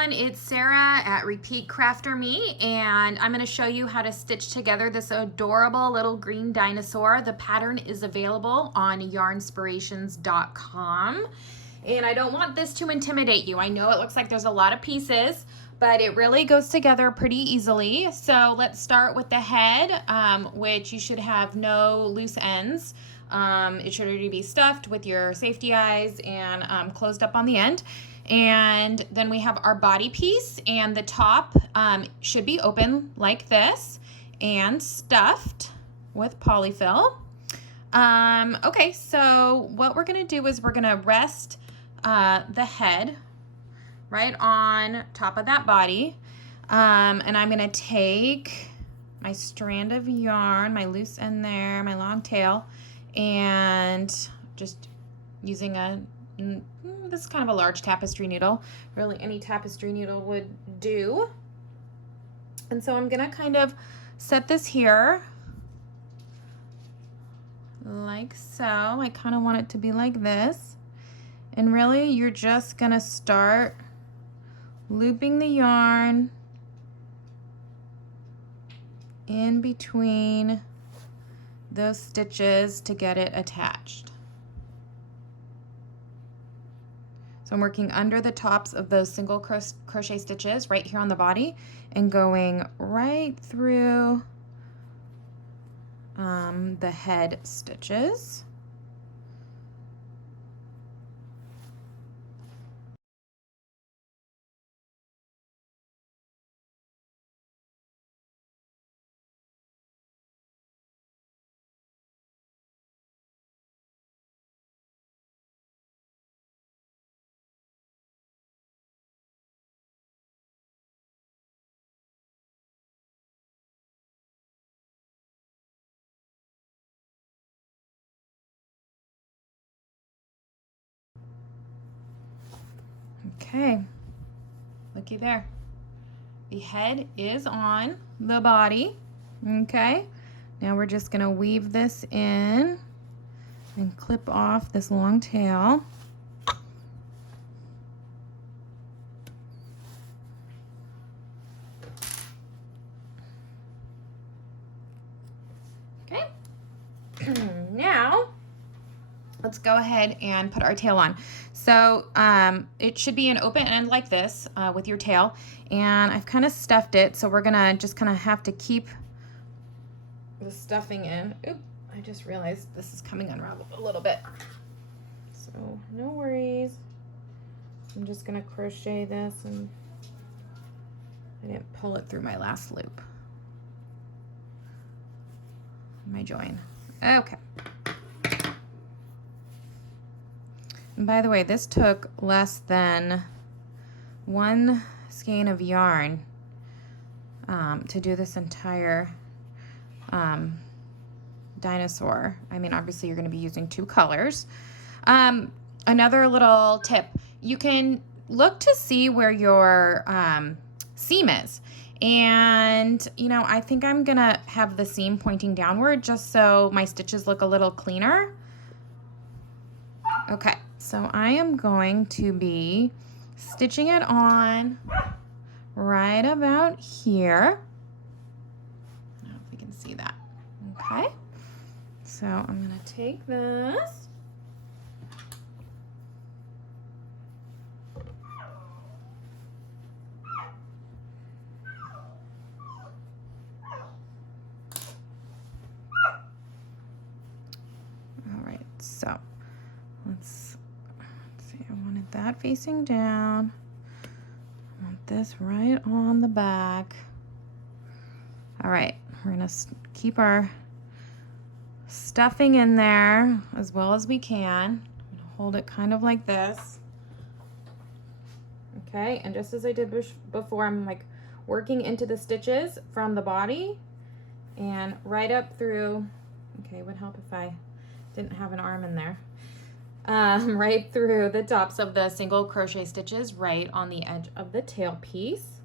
everyone, it's Sarah at Repeat Crafter Me, and I'm going to show you how to stitch together this adorable little green dinosaur. The pattern is available on Yarnspirations.com, and I don't want this to intimidate you. I know it looks like there's a lot of pieces, but it really goes together pretty easily. So let's start with the head, which you should have no loose ends. It should already be stuffed with your safety eyes and closed up on the end. And then we have our body piece, and the top should be open like this and stuffed with polyfill. Okay, so what we're gonna do is we're gonna rest the head right on top of that body. And I'm gonna take my strand of yarn, my loose end there, my long tail, and just using this is kind of a large tapestry needle. Really, any tapestry needle would do. And so I'm gonna kind of set this here like so. I kind of want it to be like this. And really, you're just gonna start looping the yarn in between those stitches to get it attached. So I'm working under the tops of those single crochet stitches right here on the body and going right through the head stitches. Okay, looky there. The head is on the body. Okay, now we're just gonna weave this in and clip off this long tail. Okay, now let's go ahead and put our tail on. So it should be an open end like this with your tail, and I've kind of stuffed it, so we're gonna just kind of have to keep the stuffing in. Oop, I just realized this is coming unraveled a little bit, so no worries. I'm just gonna crochet this, and I didn't pull it through my last loop, my join. Okay. And by the way, this took less than 1 skein of yarn to do this entire dinosaur. I mean, obviously you're gonna be using 2 colors. Another little tip, you can look to see where your seam is. And, you know, I think I'm gonna have the seam pointing downward just so my stitches look a little cleaner. Okay, so I am going to be stitching it on right about here. I don't know if we can see that. Okay, so I'm gonna take this. All right, so let's see, I wanted that facing down. I want this right on the back. All right, we're gonna keep our stuffing in there as well as we can. I'm gonna hold it kind of like this. Okay, and just as I did before, I'm like working into the stitches from the body and right up through. Okay, it would help if I didn't have an arm in there. Right through the tops of the single crochet stitches right on the edge of the tail piece.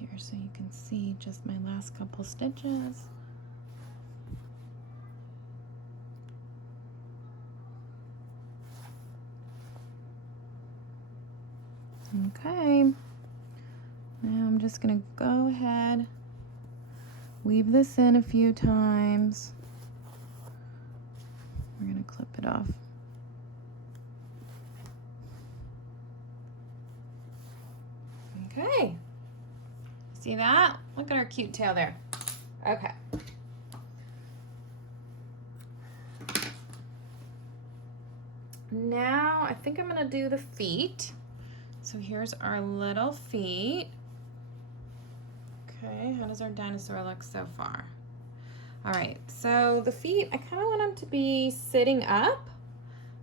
here so you can see just my last couple stitches. Okay, now I'm just gonna go ahead, weave this in a few times. We're gonna clip it off. Okay, see that? Look at our cute tail there. Okay. Now I think I'm gonna do the feet. So here's our little feet. Okay, how does our dinosaur look so far? All right, so the feet, I kind of want them to be sitting up.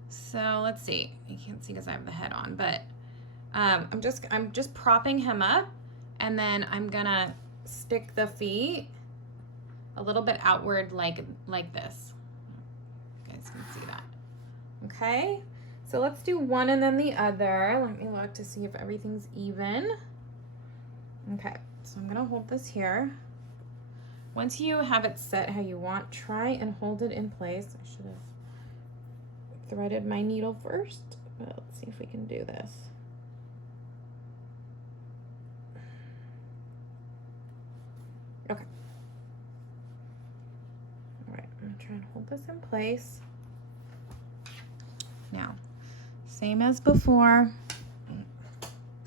So let's see. You can't see because I have the head on, but I'm just propping him up, and then I'm gonna stick the feet a little bit outward like this. You guys can see that. Okay, so let's do one and then the other. Let me look to see if everything's even. Okay, so I'm gonna hold this here. Once you have it set how you want, try and hold it in place. I should have threaded my needle first, but let's see if we can do this. Okay. All right, I'm gonna try and hold this in place. Now, same as before.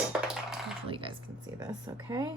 Hopefully you guys can see this, okay?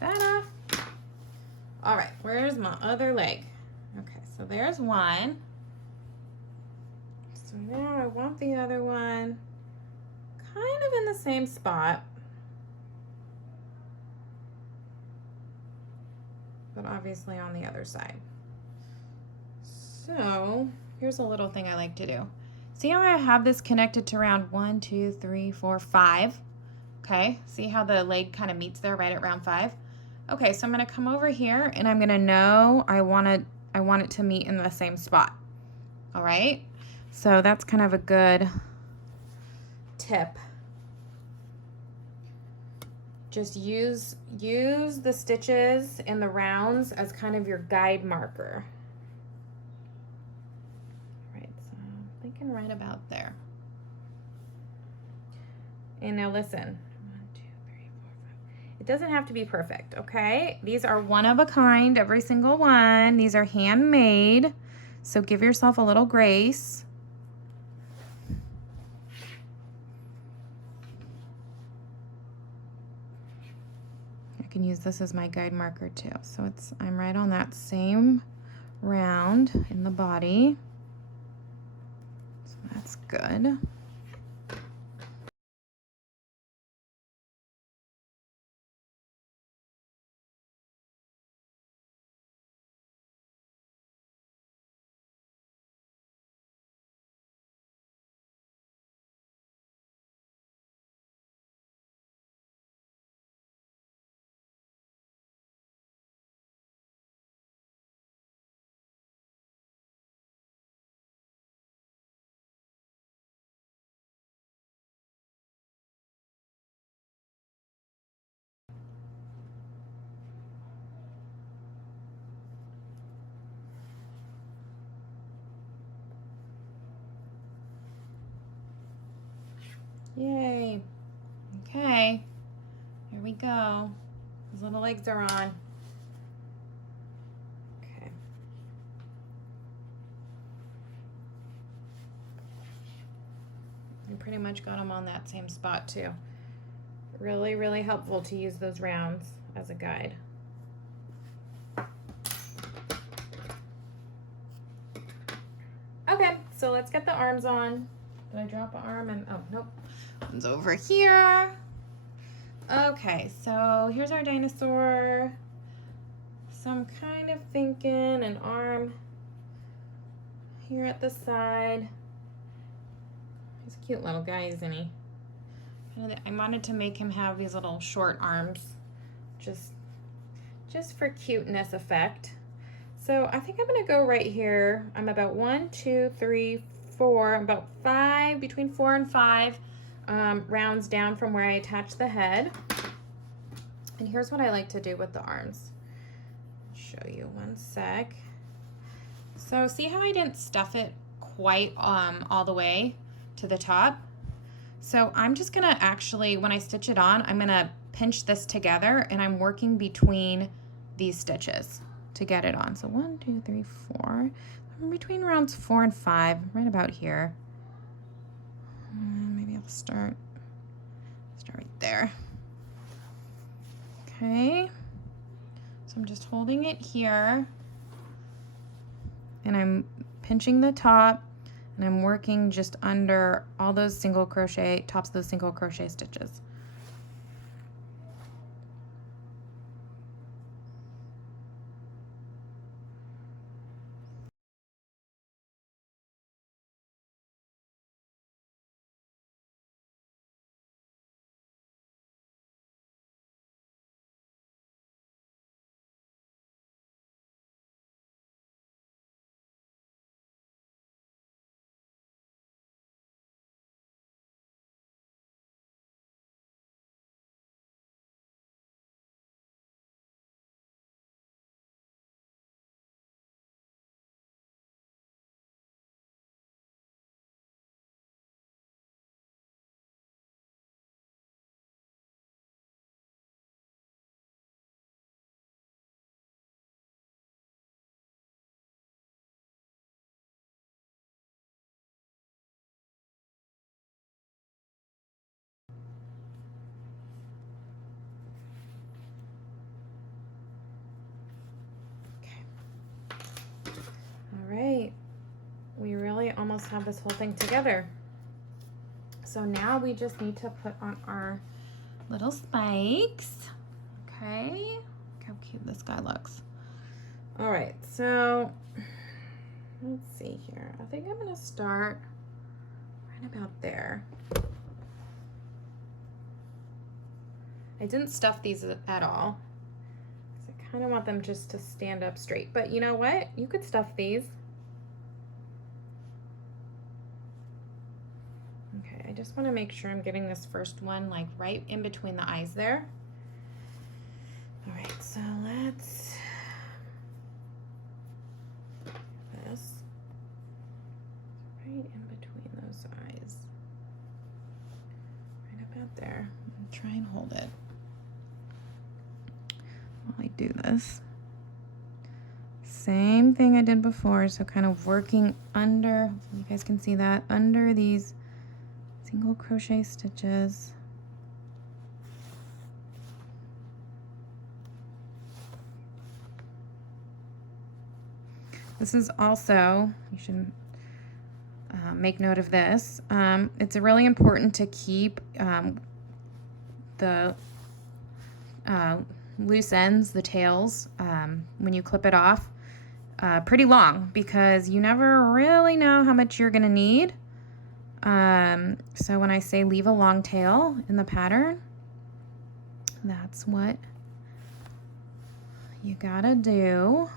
That off. All right, where's my other leg? Okay, so there's one. So now I want the other one kind of in the same spot, but obviously on the other side. So here's a little thing I like to do. See how I have this connected to round 1, 2, 3, 4, 5? Okay, see how the leg kind of meets there right at round 5? Okay, so I'm gonna come over here and I'm gonna know I want it to meet in the same spot. All right, so that's kind of a good tip. Just use the stitches in the rounds as kind of your guide marker. All right, so I'm thinking right about there. And now listen, 1, 2, 3, 4, 5. It doesn't have to be perfect, okay? These are one of a kind, every single one. These are handmade, so give yourself a little grace. I can use this as my guide marker too. So I'm right on that same round in the body. So that's good. Yay. Okay, here we go. Those little legs are on. Okay. pretty much got them on that same spot too. Really, really helpful to use those rounds as a guide. Okay, so let's get the arms on. Did I drop an arm? And oh, nope. One's over here. Okay, so here's our dinosaur. So I'm kind of thinking an arm here at the side. He's a cute little guy, isn't he? I wanted to make him have these little short arms, just for cuteness effect. So I think I'm gonna go right here. I'm about 1, 2, 3, 4, about 5, between 4 and 5 rounds down from where I attach the head. And here's what I like to do with the arms. I'll show you one sec. So see how I didn't stuff it quite all the way to the top? So I'm just gonna actually, when I stitch it on, I'm gonna pinch this together and I'm working between these stitches to get it on. So 1, 2, 3, 4. I'm between rounds 4 and 5, right about here. Maybe I'll start right there. Okay. So I'm just holding it here and I'm pinching the top and I'm working just under all those single crochet, tops of those single crochet stitches. All right, we really almost have this whole thing together. So now we just need to put on our little spikes. Okay, look how cute this guy looks. All right, so let's see here. I think I'm gonna start right about there. I didn't stuff these at all, because I kind of want them just to stand up straight. But you know what? You could stuff these. Okay, I just want to make sure I'm getting this first one like right in between the eyes there. All right, so let's this right in between those eyes, right about there. Try and hold it while I do this. Same thing I did before, so kind of working under, you guys can see that, under these single crochet stitches. This is also, you should make note of this. It's really important to keep the loose ends, the tails, when you clip it off, pretty long, because you never really know how much you're gonna need. So when I say leave a long tail in the pattern, that's what you gotta do.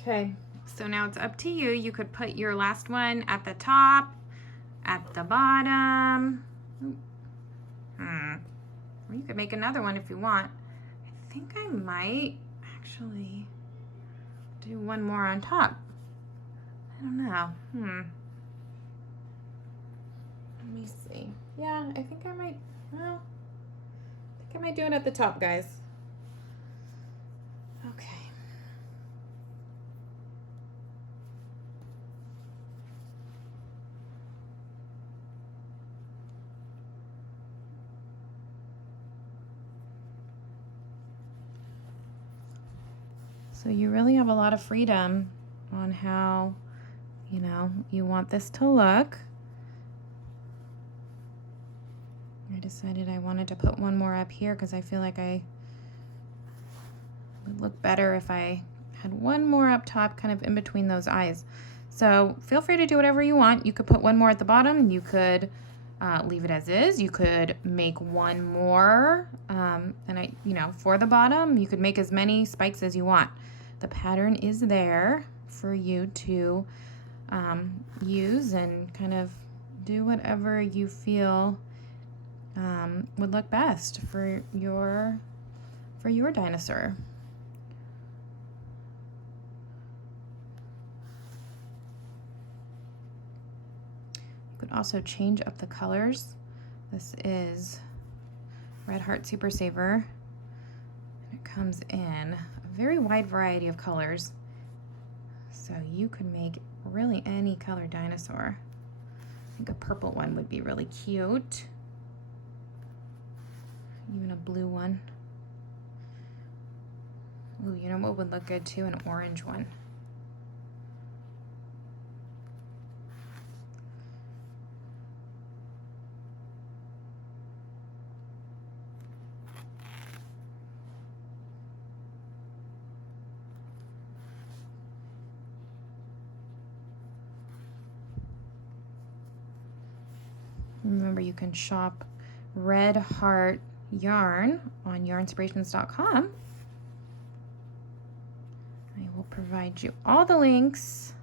Okay, so now it's up to you. You could put your last one at the top, at the bottom. Or you could make another one if you want. I think I might actually do one more on top. I don't know. Let me see. Yeah, I think I might, well, I think I might do it at the top, guys. Okay. So you really have a lot of freedom on how, you know, you want this to look. I decided I wanted to put one more up here because I feel like I would look better if I had one more up top, kind of in between those eyes. So feel free to do whatever you want. You could put one more at the bottom. You could leave it as is. You could make one more, for the bottom, you could make as many spikes as you want. The pattern is there for you to use and kind of do whatever you feel would look best for your dinosaur. You could also change up the colors. This is Red Heart Super Saver, and it comes in a very wide variety of colors. So you could make really any color dinosaur. I think a purple one would be really cute. Even a blue one. Ooh, you know what would look good too? An orange one. Remember, you can shop Red Heart yarn on yarnspirations.com. I will provide you all the links.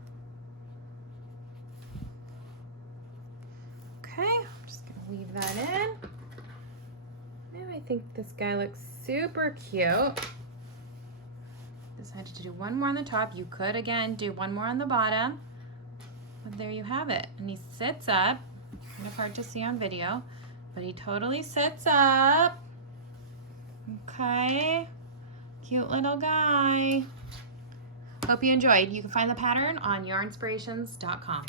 Okay, I'm just gonna leave that in. And I think this guy looks super cute. Decided to do one more on the top. You could, again, do one more on the bottom. But there you have it. And he sits up. Kind of hard to see on video, but he totally sits up. Okay, cute little guy. Hope you enjoyed. You can find the pattern on yarnspirations.com.